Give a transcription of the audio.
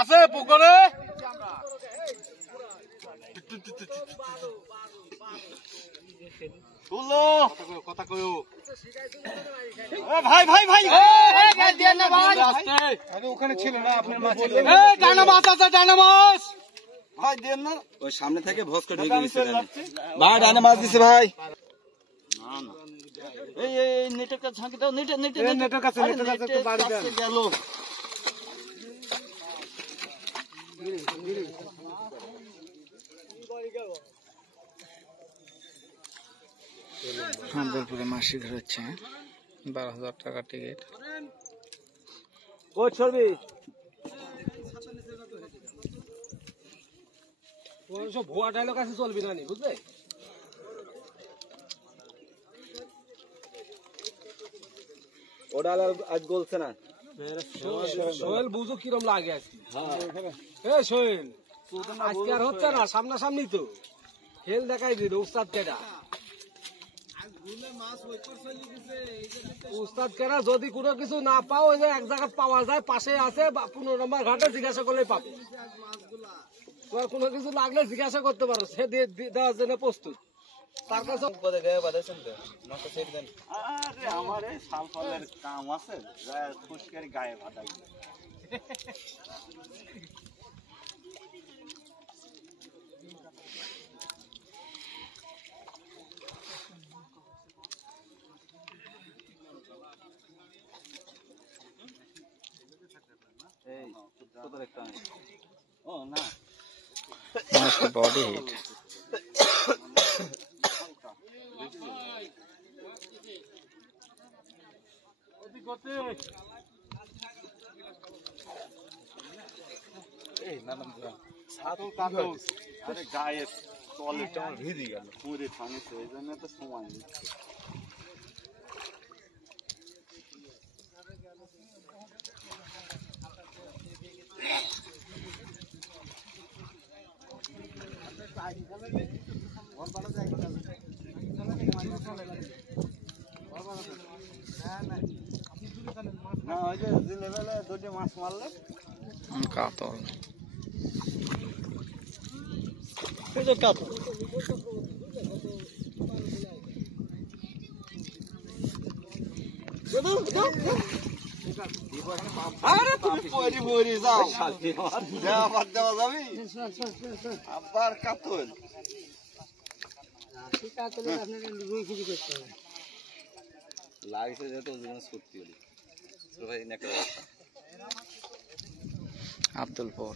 আছে পুকুরে কথা কয়ো ভাই ভাই ভাই দেন না ভাই আরে ওখানে ছিল না আপনার মাছ ছিল এই ডানা মাছ আছে ডানা মাছ ভাই দেন না ওই সামনে থেকে ভস্ক ঢুকে গেছে ভাই ডানা মাছ দিছে ভাই না না এই এই নেটের কাছে ঝাঁকি দাও নেটের কাছে তো বাড়ি দেন গেল হামদলপুরে মাসি ঘর হচ্ছে 12,000 টাকা টিকিট। ও ছবি সব ভুয়া ডায়লগ আছে চলবি না নি বুঝলে ওটা আজ বলছে না সোহেল বুঝো কিরম লাগে আজকে হ্যাঁ সোহেল আজকে আর হচ্ছে না সামনাসামনি তো খেল দেখাই দিল উস্তাদ কেডা উস্তাদ কেডা যদি কোনো কিছু না পাও ওই যে এক জায়গা পাওয়া যায় পাশে আছে 15 নম্বর ঘাটে জিজ্ঞাসা করলেই পাবে তোমার কোনো কিছু লাগলে জিজ্ঞাসা করতে পারো সে দেওয়ার জন্য প্রস্তুত তার কাছে আমার এই শাল ফলের কাম আছে খুশকারি গায়ে ভাটাই body heat. গায়ে তলে ভিজে গেল পুরে থামেছে এই জন্য তো সময় দিচ্ছে না ওই যে লেভেলে দুটো মাছ মারলে কাতল এই যে কাতল আরে তুমি পরি যাও আবার দেওয়া যাবে আবার কাতল কাতলে আপনাকে রুই কিছু করতে হবে লাগছে যেহেতু জিনিস করতে হলো ভাই নেকড়া আব্দুলপুর।